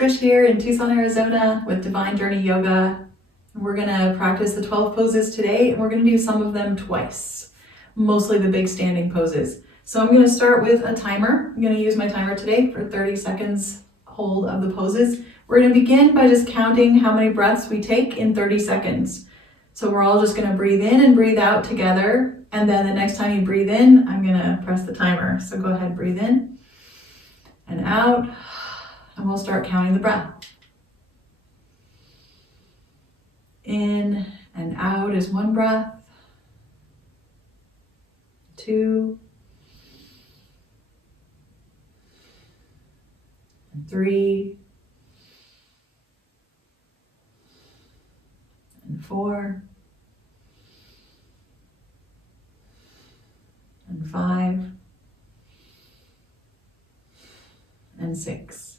Trish here in Tucson, Arizona with Divine Journey Yoga. We're gonna practice the 12 poses today, and we're gonna do some of them twice, mostly the big standing poses. So I'm gonna start with a timer. I'm gonna use my timer today for 30 seconds hold of the poses. We're gonna begin by just counting how many breaths we take in 30 seconds. So we're all just gonna breathe in and breathe out together. And then the next time you breathe in, I'm gonna press the timer. So go ahead, breathe in and out. And we'll start counting the breath. In and out is one breath, 2, and 3, and 4, and 5, and 6.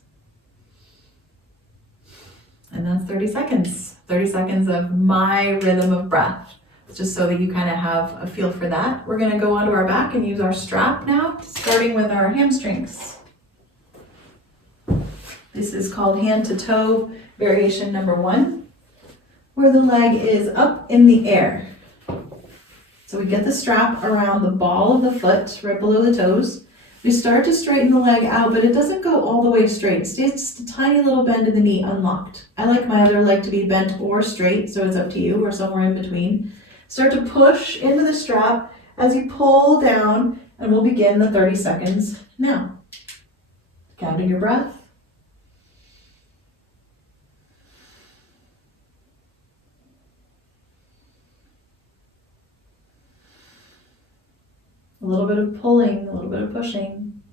And that's 30 seconds. 30 seconds of my rhythm of breath, just so that you kind of have a feel for that. We're gonna go onto our back and use our strap now, starting with our hamstrings. This is called hand to toe variation number 1, where the leg is up in the air. So we get the strap around the ball of the foot, right below the toes. We start to straighten the leg out, but it doesn't go all the way straight. It stays just a tiny little bend in the knee unlocked. I like my other leg to be bent or straight, so it's up to you, or somewhere in between. Start to push into the strap as you pull down, and we'll begin the 30 seconds now. Counting your breath. A little bit of pulling, a little bit of pushing.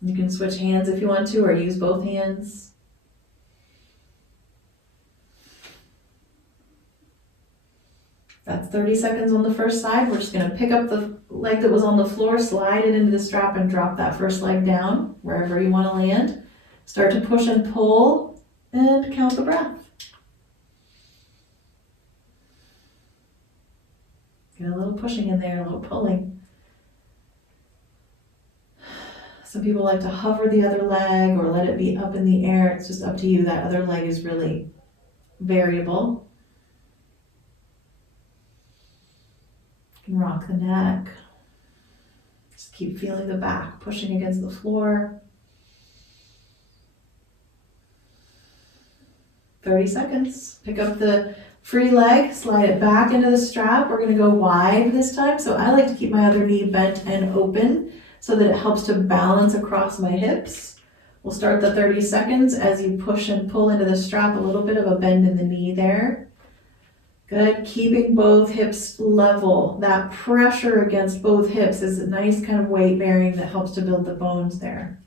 You can switch hands if you want to, or use both hands. That's 30 seconds on the first side. We're just going to pick up the leg that was on the floor, slide it into the strap, and drop that first leg down wherever you want to land. Start to push and pull, and count the breath. Get a little pushing in there, a little pulling. Some people like to hover the other leg or let it be up in the air. It's just up to you. That other leg is really variable. You can rock the neck. Just keep feeling the back, pushing against the floor. 30 seconds. Pick up the free leg, slide it back into the strap. We're going to go wide this time. So I like to keep my other knee bent and open so that it helps to balance across my hips. We'll start the 30 seconds as you push and pull into the strap, a little bit of a bend in the knee there. Good, keeping both hips level. That pressure against both hips is a nice kind of weight bearing that helps to build the bones there.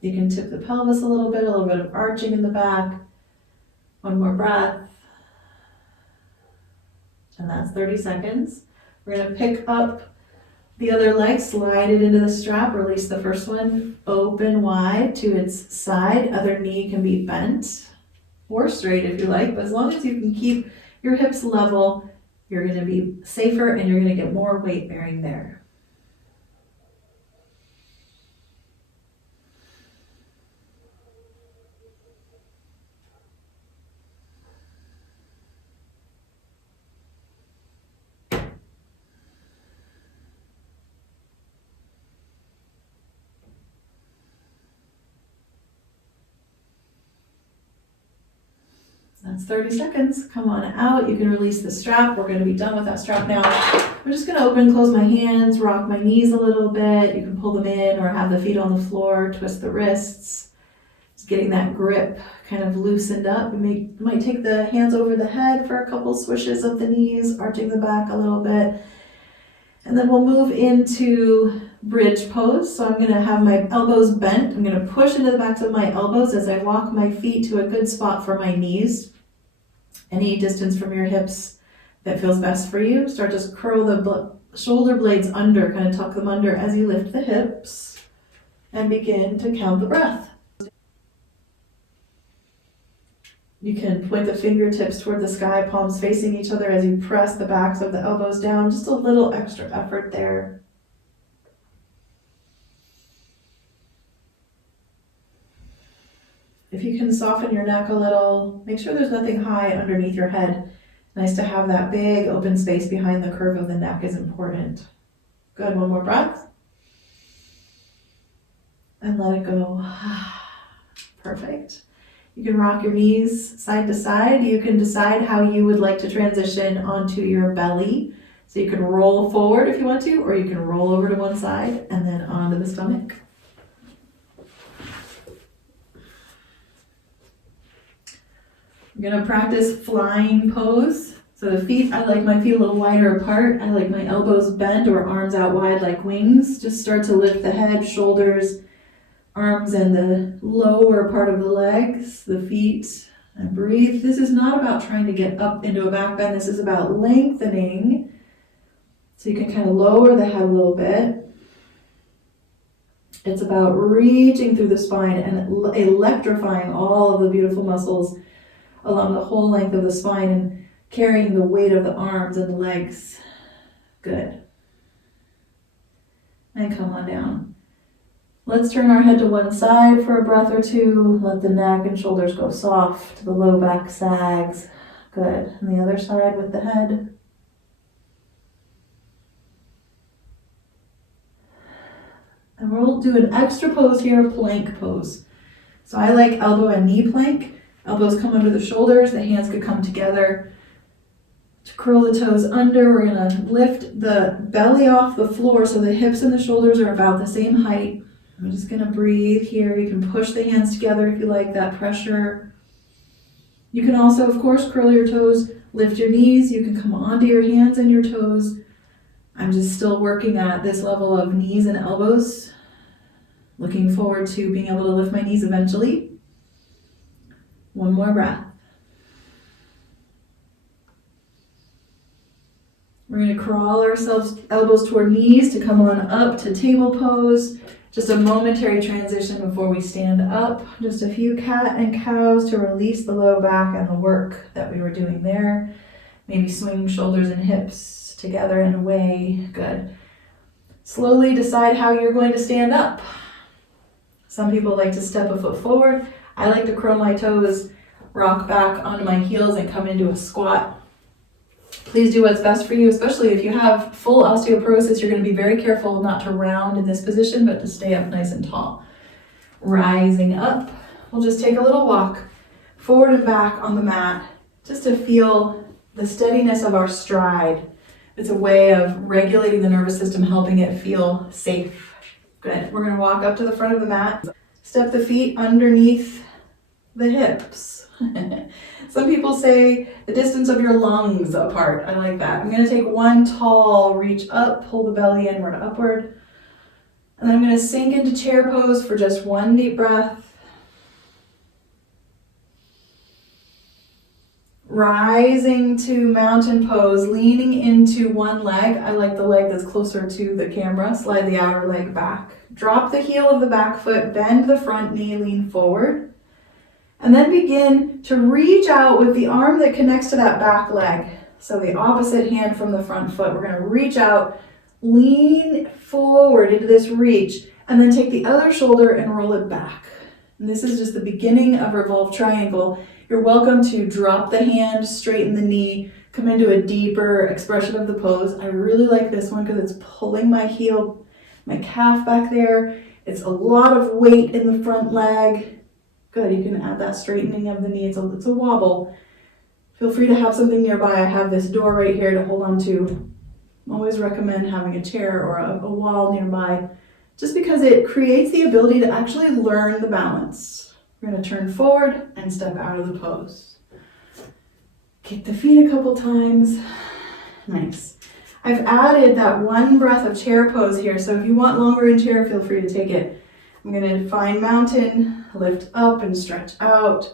You can tip the pelvis a little bit of arching in the back. One more breath. And that's 30 seconds. We're going to pick up the other leg, slide it into the strap, release the first one, open wide to its side. Other knee can be bent or straight if you like, but as long as you can keep your hips level, you're going to be safer and you're going to get more weight bearing there. That's 30 seconds. Come on out. You can release the strap. We're going to be done with that strap now. I'm just going to open, close my hands, rock my knees a little bit. You can pull them in or have the feet on the floor, twist the wrists. Just getting that grip kind of loosened up. You might take the hands over the head for a couple swishes of the knees, arching the back a little bit. And then we'll move into bridge pose. So I'm going to have my elbows bent. I'm going to push into the backs of my elbows as I walk my feet to a good spot for my knees. Any distance from your hips that feels best for you. Start to curl the shoulder blades under, kind of tuck them under as you lift the hips. And begin to count the breath. You can point the fingertips toward the sky, palms facing each other as you press the backs of the elbows down. Just a little extra effort there. If you can soften your neck a little, make sure there's nothing high underneath your head. Nice to have that big open space behind the curve of the neck is important. Good, one more breath. And let it go. Perfect. You can rock your knees side to side. You can decide how you would like to transition onto your belly. So you can roll forward if you want to, or you can roll over to one side and then onto the stomach. I'm gonna practice flying pose. So the feet, I like my feet a little wider apart. I like my elbows bent or arms out wide like wings. Just start to lift the head, shoulders, arms, and the lower part of the legs, the feet, and breathe. This is not about trying to get up into a back bend. This is about lengthening. So you can kind of lower the head a little bit. It's about reaching through the spine and electrifying all of the beautiful muscles along the whole length of the spine and carrying the weight of the arms and the legs. Good. And come on down. Let's turn our head to one side for a breath or two. Let the neck and shoulders go soft. The low back sags. Good. And the other side with the head. And we'll do an extra pose here, plank pose. So I like elbow and knee plank. Elbows come under the shoulders, the hands could come together. To curl the toes under, we're gonna lift the belly off the floor so the hips and the shoulders are about the same height. I'm just gonna breathe here. You can push the hands together if you like that pressure. You can also, of course, curl your toes, lift your knees. You can come onto your hands and your toes. I'm just still working at this level of knees and elbows. Looking forward to being able to lift my knees eventually. One more breath. We're going to crawl ourselves elbows toward knees to come on up to table pose. Just a momentary transition before we stand up. Just a few cat and cows to release the low back and the work that we were doing there. Maybe swing shoulders and hips together and away. Good. Slowly decide how you're going to stand up. Some people like to step a foot forward. I like to curl my toes, rock back onto my heels, and come into a squat. Please do what's best for you, especially if you have full osteoporosis. You're going to be very careful not to round in this position, but to stay up nice and tall. Rising up, we'll just take a little walk forward and back on the mat, just to feel the steadiness of our stride. It's a way of regulating the nervous system, helping it feel safe. Good. We're going to walk up to the front of the mat. Step the feet underneath the hips. Some people say the distance of your lungs apart. I like that. I'm going to take one tall reach up, pull the belly inward, upward. And then I'm going to sink into chair pose for just one deep breath. Rising to mountain pose, leaning into one leg. I like the leg that's closer to the camera. Slide the outer leg back. Drop the heel of the back foot, bend the front knee, lean forward. And then begin to reach out with the arm that connects to that back leg. So the opposite hand from the front foot. We're going to reach out, lean forward into this reach, and then take the other shoulder and roll it back. And this is just the beginning of revolved triangle. You're welcome to drop the hand, straighten the knee, come into a deeper expression of the pose. I really like this one because it's pulling my heel, my calf back there. It's a lot of weight in the front leg. Good, you can add that straightening of the knee. It's a wobble. Feel free to have something nearby. I have this door right here to hold on to. Always recommend having a chair or a wall nearby, just because it creates the ability to actually learn the balance. We're going to turn forward and step out of the pose. Kick the feet a couple times. Nice. I've added that one breath of chair pose here, so if you want longer in chair, feel free to take it. I'm going to find mountain, lift up and stretch out.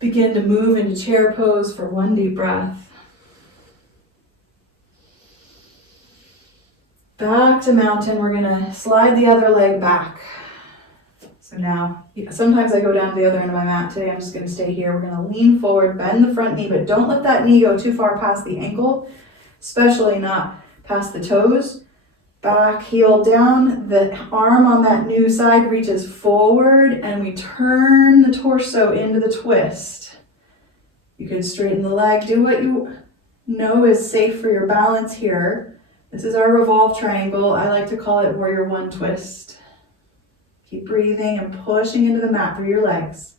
Begin to move into chair pose for one deep breath. Back to mountain. We're going to slide the other leg back. So now, sometimes I go down to the other end of my mat. Today I'm just going to stay here. We're going to lean forward, bend the front knee, but don't let that knee go too far past the ankle, especially not past the toes. Back heel down, the arm on that new side reaches forward, and we turn the torso into the twist. You can straighten the leg, do what you know is safe for your balance here. This is our revolve triangle. I like to call it warrior one twist. Keep breathing and pushing into the mat through your legs.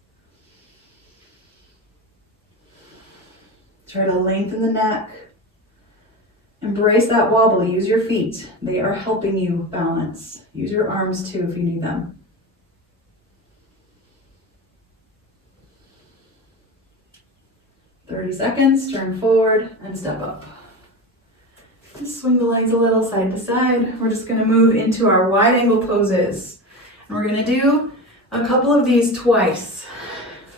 Try to lengthen the neck. Embrace that wobble. Use your feet. They are helping you balance. Use your arms too if you need them. "30 seconds, turn forward and step up." Just swing the legs a little side to side. We're just going to move into our wide angle poses. And we're going to do a couple of these twice.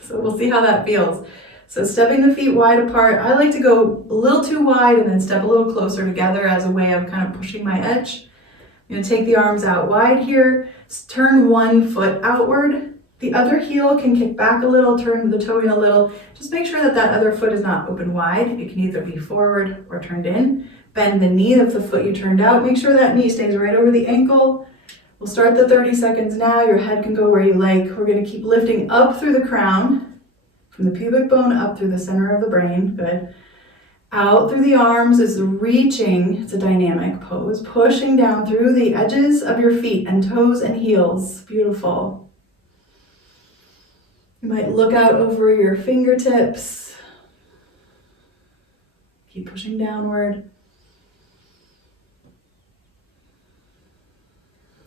So we'll see how that feels. So stepping the feet wide apart. I like to go a little too wide and then step a little closer together as a way of kind of pushing my edge. I'm going to take the arms out wide here. Turn one foot outward. The other heel can kick back a little, turn the toe in a little. Just make sure that that other foot is not open wide. It can either be forward or turned in. Bend the knee of the foot you turned out. Make sure that knee stays right over the ankle. We'll start the 30 seconds now. Your head can go where you like. We're going to keep lifting up through the crown, from the pubic bone up through the center of the brain. Good. Out through the arms is reaching. It's a dynamic pose. Pushing down through the edges of your feet and toes and heels. Beautiful. You might look out over your fingertips. Keep pushing downward.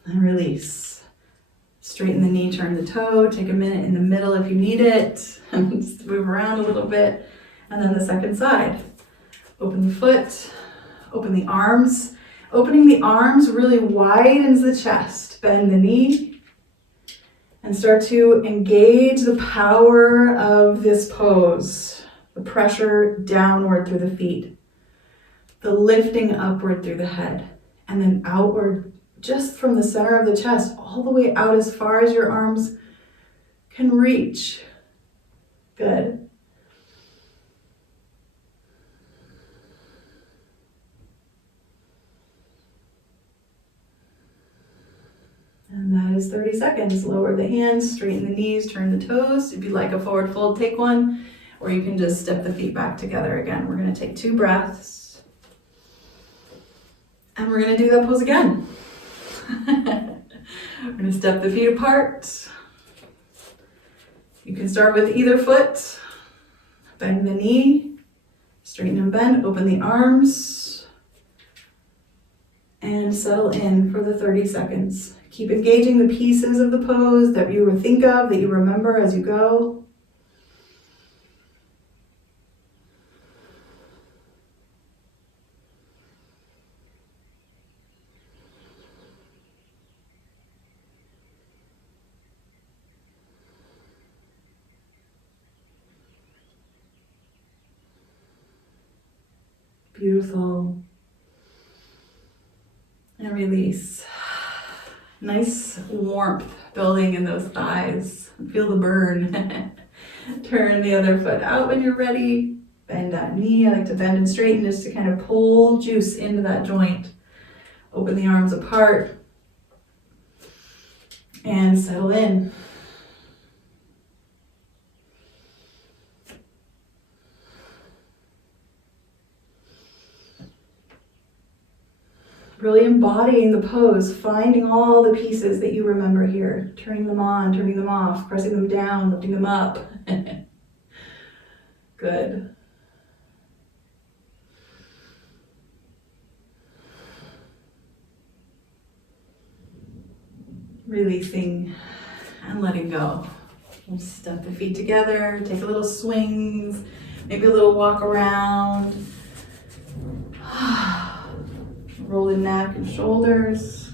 And release. Straighten the knee, turn the toe. Take a minute in the middle if you need it. And just move around a little bit. And then the second side. Open the foot. Open the arms. Opening the arms really widens the chest. Bend the knee. And start to engage the power of this pose. The pressure downward through the feet. The lifting upward through the head. And then outward just from the center of the chest all the way out as far as your arms can reach. Good. And that is 30 seconds. Lower the hands, straighten the knees, turn the toes. If you'd like a forward fold, take one, or you can just step the feet back together again. We're going to take 2 breaths. And we're going to do that pose again. We're going to step the feet apart. You can start with either foot. Bend the knee, straighten and bend, open the arms, and settle in for the 30 seconds. Keep engaging the pieces of the pose that you think of, that you remember as you go. Beautiful. And release. Nice warmth building in those thighs. Feel the burn. Turn the other foot out when you're ready. Bend that knee. I like to bend and straighten just to kind of pull juice into that joint. Open the arms apart. And settle in. Really embodying the pose, finding all the pieces that you remember here, turning them on, turning them off, pressing them down, lifting them up. Good. Releasing and letting go. We'll step the feet together, take a little swings, maybe a little walk around. Roll the neck and shoulders.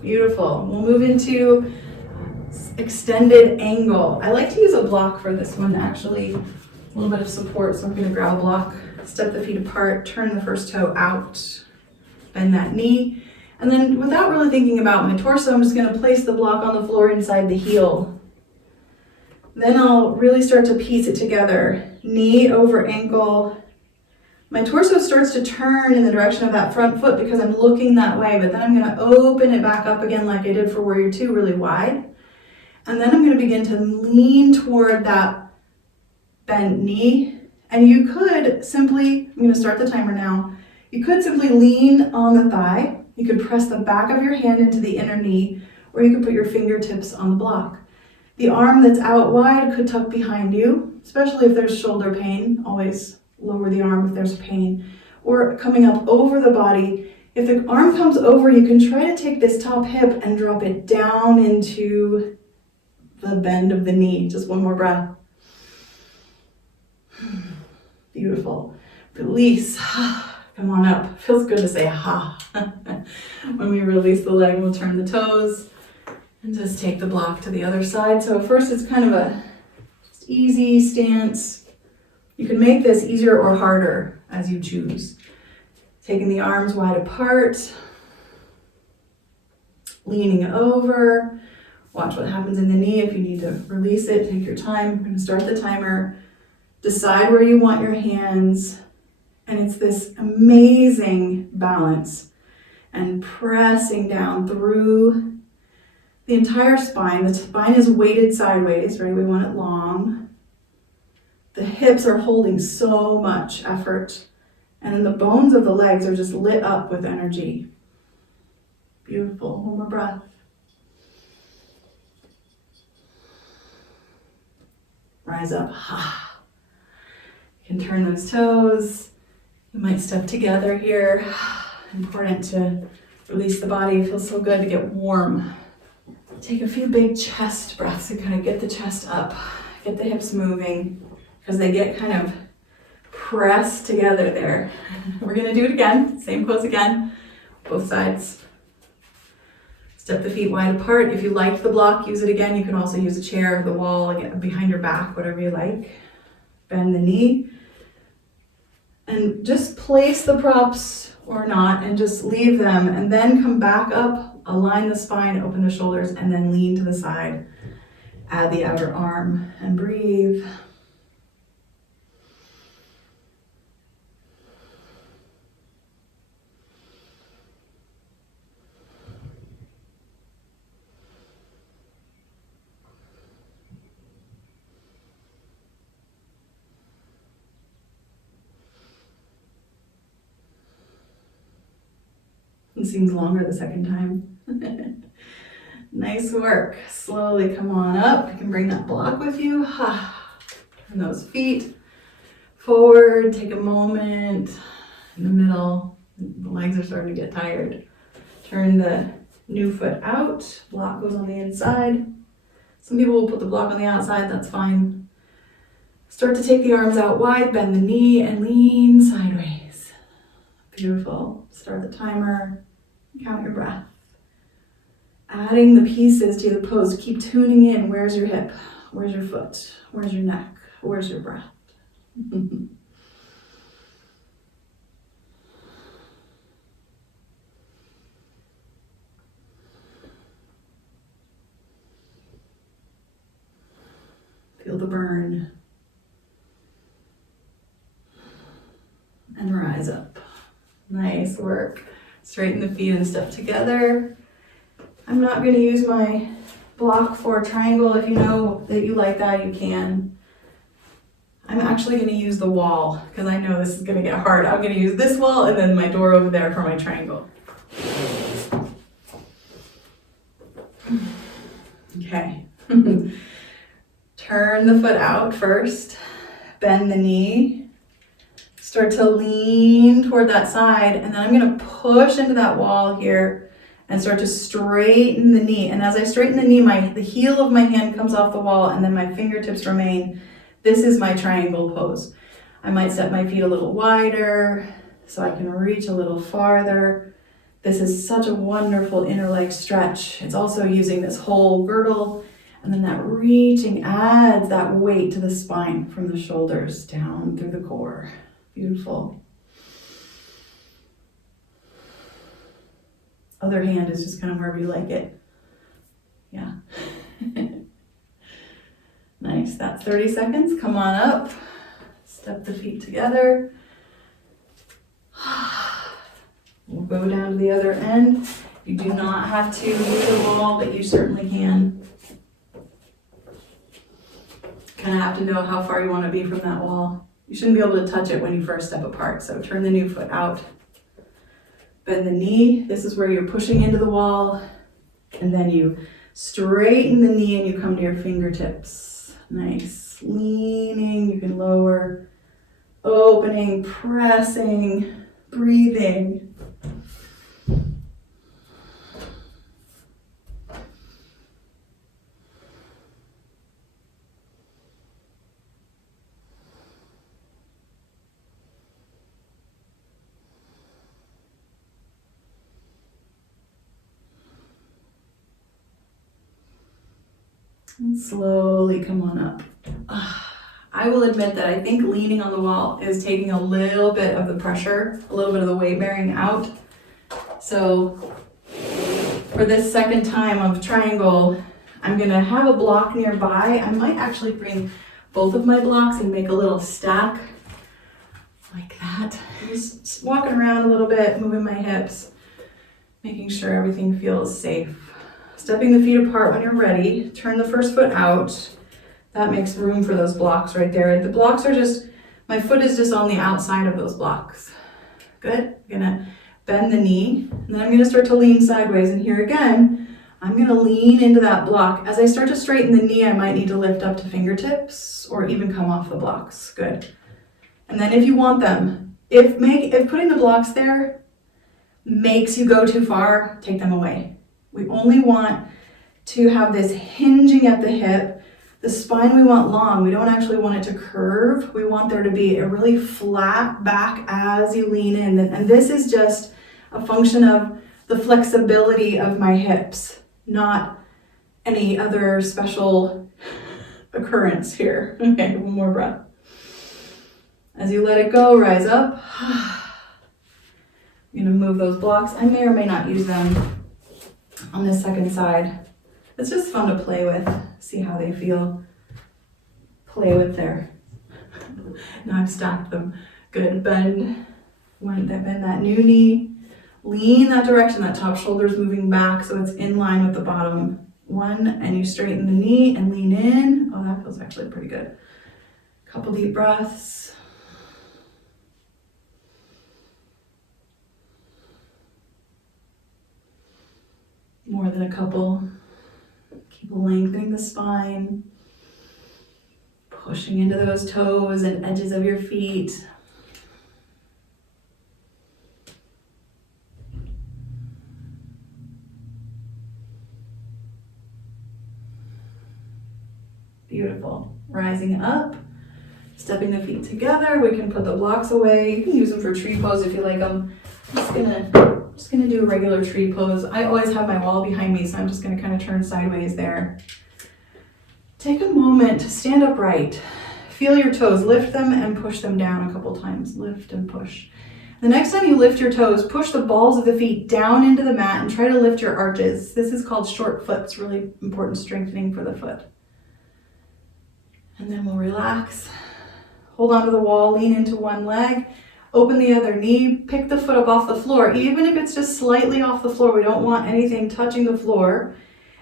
Beautiful. We'll move into extended angle. I like to use a block for this one, actually. A little bit of support, so I'm going to grab a block. Step the feet apart, turn the first toe out. Bend that knee. And then without really thinking about my torso, I'm just gonna place the block on the floor inside the heel. Then I'll really start to piece it together. Knee over ankle. My torso starts to turn in the direction of that front foot because I'm looking that way, but then I'm gonna open it back up again like I did for Warrior Two, really wide. And then I'm gonna begin to lean toward that bent knee. And you could simply, I'm gonna start the timer now. You could simply lean on the thigh. You could press the back of your hand into the inner knee, or you could put your fingertips on the block. The arm that's out wide could tuck behind you, especially if there's shoulder pain. Always lower the arm if there's pain. Or coming up over the body. If the arm comes over, you can try to take this top hip and drop it down into the bend of the knee. Just one more breath. Beautiful. Release. Come on up. Feels good to say ha. When we release the leg, we'll turn the toes and just take the block to the other side. So first it's kind of a just easy stance. You can make this easier or harder as you choose. Taking the arms wide apart, leaning over. Watch what happens in the knee. If you need to release it, take your time. I'm going to start the timer. Decide where you want your hands. And it's this amazing balance and pressing down through the entire spine. The spine is weighted sideways, right? We want it long. The hips are holding so much effort. And then the bones of the legs are just lit up with energy. Beautiful. One more breath. Rise up. You can turn those toes. You might step together here. Important to release the body. It feels so good to get warm. Take a few big chest breaths and kind of get the chest up. Get the hips moving because they get kind of pressed together there. We're going to do it again. Same pose again. Both sides. Step the feet wide apart. If you liked the block, use it again. You can also use a chair, the wall, again, behind your back, whatever you like. Bend the knee. And just place the props or not and just leave them and then come back up, align the spine, open the shoulders, and then lean to the side. Add the outer arm and breathe. It seems longer the second time. Nice work. Slowly come on up. You can bring that block with you. Turn those feet forward. Take a moment in the middle. The legs are starting to get tired. Turn the new foot out. Block goes on the inside. Some people will put the block on the outside. That's fine. Start to take the arms out wide. Bend the knee and lean sideways. Beautiful. Start the timer. Count your breath. Adding the pieces to the pose. Keep tuning in. Where's your hip? Where's your foot? Where's your neck? Where's your breath? Feel the burn. And rise up. Nice work. Straighten the feet and step together. I'm not going to use my block for a triangle. If you know that you like that, you can. I'm actually going to use the wall because I know this is going to get hard. I'm going to use this wall and then my door over there for my triangle. Okay. Turn the foot out first. Bend the knee. Start to lean toward that side, and then I'm going to push into that wall here and start to straighten the knee. And as I straighten the knee, the heel of my hand comes off the wall and then my fingertips remain. This is my triangle pose. I might step my feet a little wider so I can reach a little farther. This is such a wonderful inner leg stretch. It's also using this whole girdle, and then that reaching adds that weight to the spine from the shoulders down through the core. Beautiful. Other hand is just kind of wherever you like it. Yeah. Nice, that's 30 seconds. Come on up. Step the feet together. We'll go down to the other end. You do not have to use the wall, but you certainly can. Kind of have to know how far you want to be from that wall. You shouldn't be able to touch it when you first step apart, so turn the new foot out. Bend the knee. This is where you're pushing into the wall, and then you straighten the knee and you come to your fingertips. Nice. Leaning, you can lower, opening, pressing, breathing. And slowly come on up. I will admit that I think leaning on the wall is taking a little bit of the pressure, a little bit of the weight bearing out. So for this second time of triangle, I'm gonna have a block nearby. I might actually bring both of my blocks and make a little stack like that. Just walking around a little bit, moving my hips, making sure everything feels safe. Stepping the feet apart when you're ready. Turn the first foot out. That makes room for those blocks right there. The blocks are just, my foot is just on the outside of those blocks. Good. I'm gonna bend the knee, and then I'm gonna start to lean sideways. And here again, I'm gonna lean into that block. As I start to straighten the knee, I might need to lift up to fingertips or even come off the blocks. Good. And then if you want them, if putting the blocks there makes you go too far, take them away. We only want to have this hinging at the hip. The spine we want long. We don't actually want it to curve. We want there to be a really flat back as you lean in. And this is just a function of the flexibility of my hips, not any other special occurrence here. Okay, one more breath. As you let it go, rise up. I'm gonna move those blocks. I may or may not use them on this second side. It's just fun to play with, see how they feel. Play with there. Now I've stacked them. Good, bend that new knee. Lean that direction, that top shoulder's moving back so it's in line with the bottom one, and you straighten the knee and lean in. Oh, that feels actually pretty good. Couple deep breaths. More than a couple. Keep lengthening the spine, pushing into those toes and edges of your feet. Beautiful. Rising up, stepping the feet together. We can put the blocks away. You can use them for tree pose if you like them. I'm just gonna do a regular tree pose. I always have my wall behind me, so I'm just gonna kind of turn sideways there. Take a moment to stand upright. Feel your toes, lift them and push them down a couple times. Lift and push. The next time you lift your toes, push the balls of the feet down into the mat and try to lift your arches. This is called short foot. It's really important strengthening for the foot. And then we'll relax. Hold onto the wall, lean into one leg. Open the other knee, pick the foot up off the floor. Even if it's just slightly off the floor, we don't want anything touching the floor.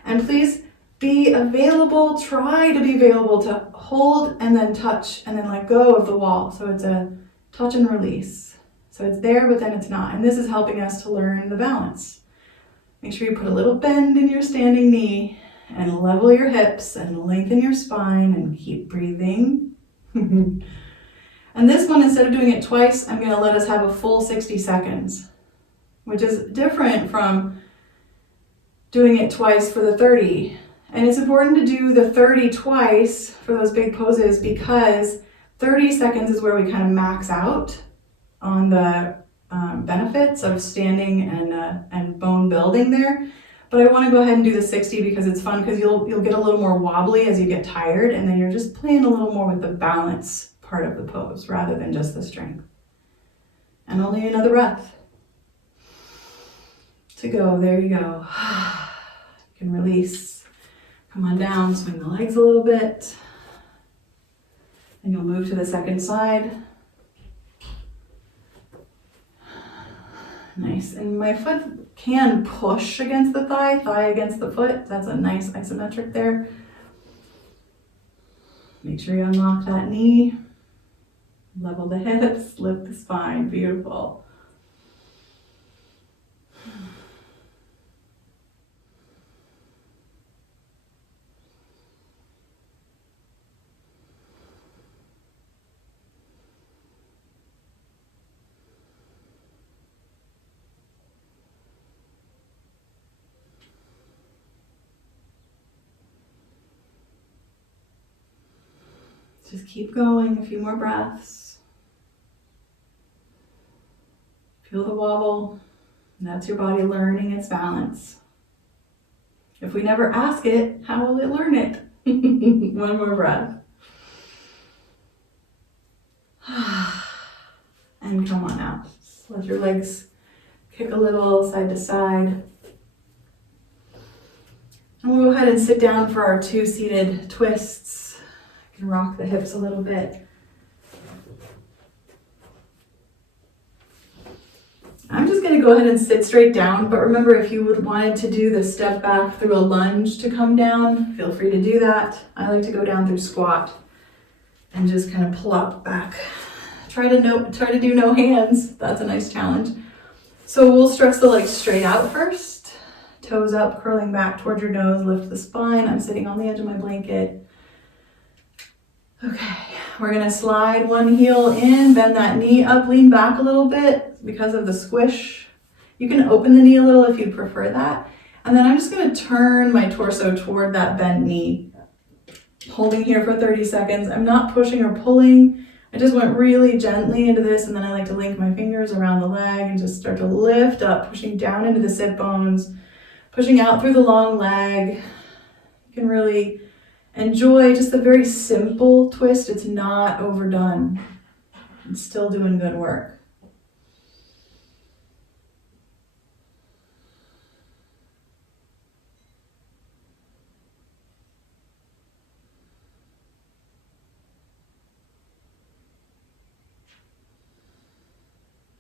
And please be available, try to be available to hold and then touch and then let go of the wall. So it's a touch and release. So it's there, but then it's not. And this is helping us to learn the balance. Make sure you put a little bend in your standing knee and level your hips and lengthen your spine and keep breathing. And this one, instead of doing it twice, I'm going to let us have a full 60 seconds, which is different from doing it twice for the 30. And it's important to do the 30 twice for those big poses because 30 seconds is where we kind of max out on the benefits of standing and bone building there. But I want to go ahead and do the 60 because it's fun, because you'll get a little more wobbly as you get tired, and then you're just playing a little more with the balance part of the pose rather than just the strength. And only another breath. to go. There you go. You can release. Come on down, swing the legs a little bit. And you'll move to the second side. Nice. And my foot can push against the thigh, thigh against the foot. That's a nice isometric there. Make sure you unlock that knee. Level the hips, lift the spine. Beautiful. Just keep going, a few more breaths. Feel the wobble. That's your body learning its balance. If we never ask it, how will it learn it? One more breath. And come on out. Just let your legs kick a little side to side. And we'll go ahead and sit down for our 2 seated twists. Rock the hips a little bit. I'm just going to go ahead and sit straight down, but remember, if you wanted to do the step back through a lunge to come down, feel free to do that. I like to go down through squat and just kind of plop back. Try to do no hands. That's a nice challenge. So we'll stretch the legs straight out first. Toes up, curling back towards your nose, lift the spine. I'm sitting on the edge of my blanket. Okay, we're gonna slide one heel in, bend that knee up, lean back a little bit because of the squish. You can open the knee a little if you prefer that. And then I'm just gonna turn my torso toward that bent knee. Holding here for 30 seconds. I'm not pushing or pulling. I just went really gently into this, and then I like to link my fingers around the leg and just start to lift up, pushing down into the sit bones, pushing out through the long leg. You can really enjoy just a very simple twist. It's not overdone. It's still doing good work.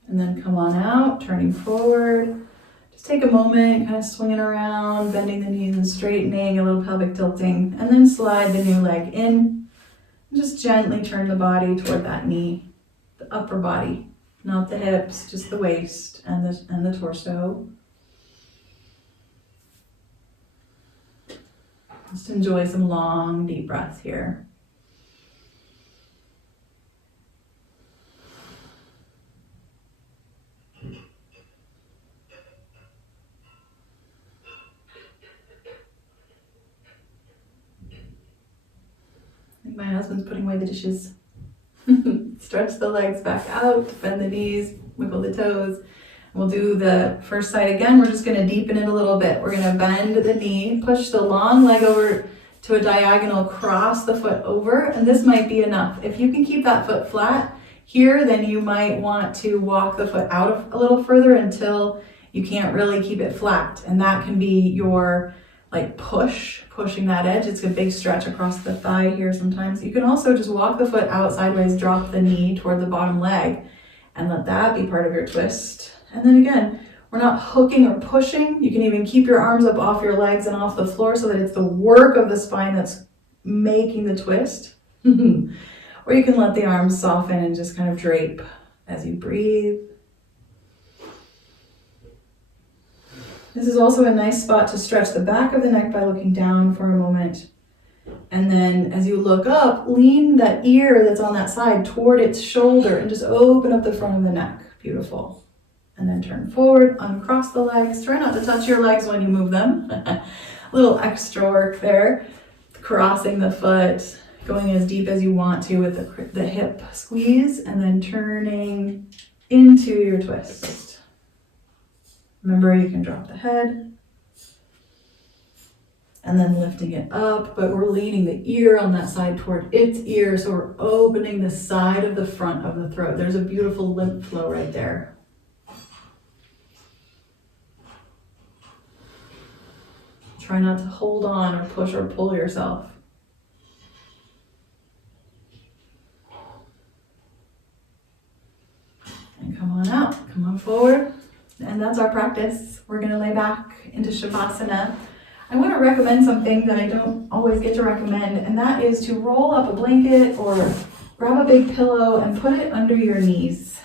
And then come on out, turning forward. Just take a moment, kind of swinging around, bending the knees and straightening, a little pelvic tilting, and then slide the new leg in. And just gently turn the body toward that knee, the upper body, not the hips, just the waist and the torso. Just enjoy some long, deep breaths here. My husband's putting away the dishes. Stretch the legs back out, bend the knees, wiggle the toes. We'll do the first side again. We're just going to deepen it a little bit. We're going to bend the knee, push the long leg over to a diagonal, cross the foot over, and this might be enough. If you can keep that foot flat here, then you might want to walk the foot out a little further until you can't really keep it flat, and that can be your pushing that edge. It's a big stretch across the thigh here sometimes. You can also just walk the foot out sideways, drop the knee toward the bottom leg, and let that be part of your twist. And then again, we're not hooking or pushing. You can even keep your arms up off your legs and off the floor so that it's the work of the spine that's making the twist. Or you can let the arms soften and just kind of drape as you breathe. This is also a nice spot to stretch the back of the neck by looking down for a moment. And then as you look up, lean that ear that's on that side toward its shoulder and just open up the front of the neck. Beautiful. And then turn forward, uncross the legs. Try not to touch your legs when you move them. A little extra work there. Crossing the foot, going as deep as you want to with the hip squeeze, and then turning into your twist. Remember, you can drop the head and then lifting it up, but we're leaning the ear on that side toward its ear, so we're opening the side of the front of the throat. There's a beautiful lymph flow right there. Try not to hold on or push or pull yourself. And come on out, come on forward. And that's our practice. We're gonna lay back into Shavasana. I wanna recommend something that I don't always get to recommend, and that is to roll up a blanket or grab a big pillow and put it under your knees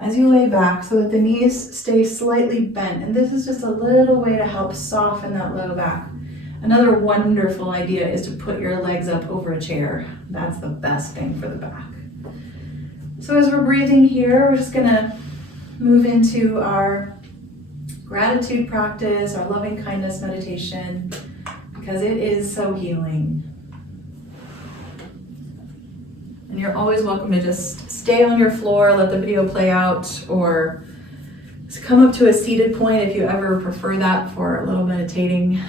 as you lay back so that the knees stay slightly bent. And this is just a little way to help soften that low back. Another wonderful idea is to put your legs up over a chair. That's the best thing for the back. So as we're breathing here, we're just gonna move into our gratitude practice, our loving kindness meditation, because it is so healing. And you're always welcome to just stay on your floor, let the video play out, or just come up to a seated point if you ever prefer that for a little meditating.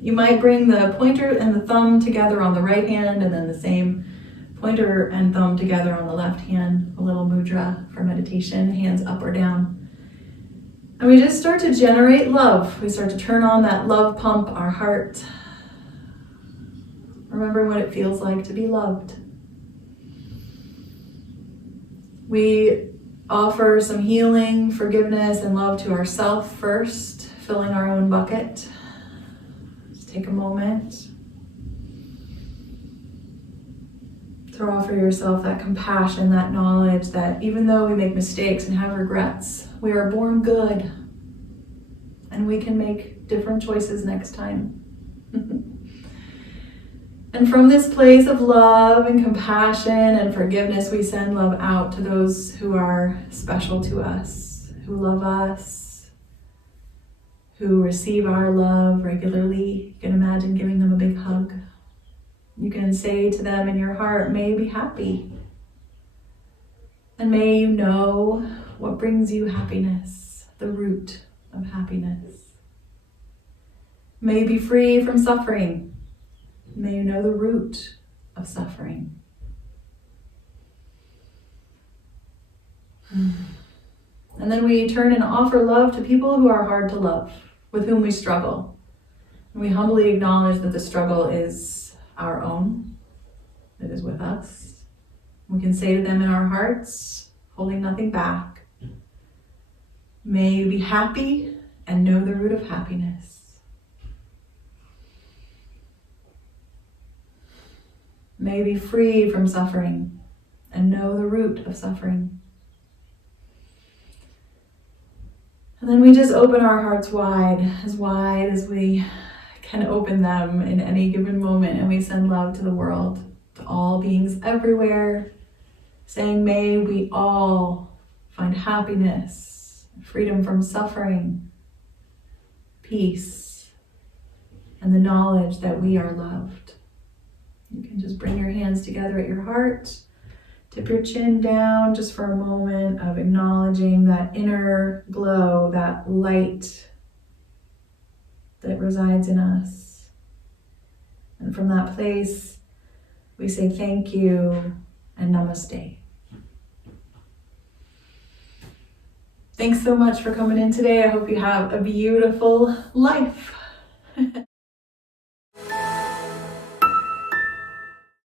You might bring the pointer and the thumb together on the right hand, and then the same pointer and thumb together on the left hand, a little mudra for meditation, hands up or down. And we just start to generate love. We start to turn on that love pump, our heart. Remember what it feels like to be loved. We offer some healing, forgiveness, and love to ourselves first, filling our own bucket. Just take a moment to offer yourself that compassion, that knowledge that even though we make mistakes and have regrets, we are born good and we can make different choices next time. And from this place of love and compassion and forgiveness, we send love out to those who are special to us, who love us, who receive our love regularly. You can imagine giving them a big hug. You can say to them in your heart, may you be happy. And may you know what brings you happiness, the root of happiness. May you be free from suffering. May you know the root of suffering. And then we turn and offer love to people who are hard to love, with whom we struggle. And we humbly acknowledge that the struggle is our own. It is with us. We can say to them in our hearts, holding nothing back, may you be happy and know the root of happiness. May you be free from suffering and know the root of suffering. And then we just open our hearts wide as we can open them in any given moment, and we send love to the world, to all beings everywhere, saying, may we all find happiness, freedom from suffering, peace, and the knowledge that we are loved. You can just bring your hands together at your heart, tip your chin down just for a moment of acknowledging that inner glow, that light that resides in us. And from that place, we say thank you and namaste. Thanks so much for coming in today. I hope you have a beautiful life.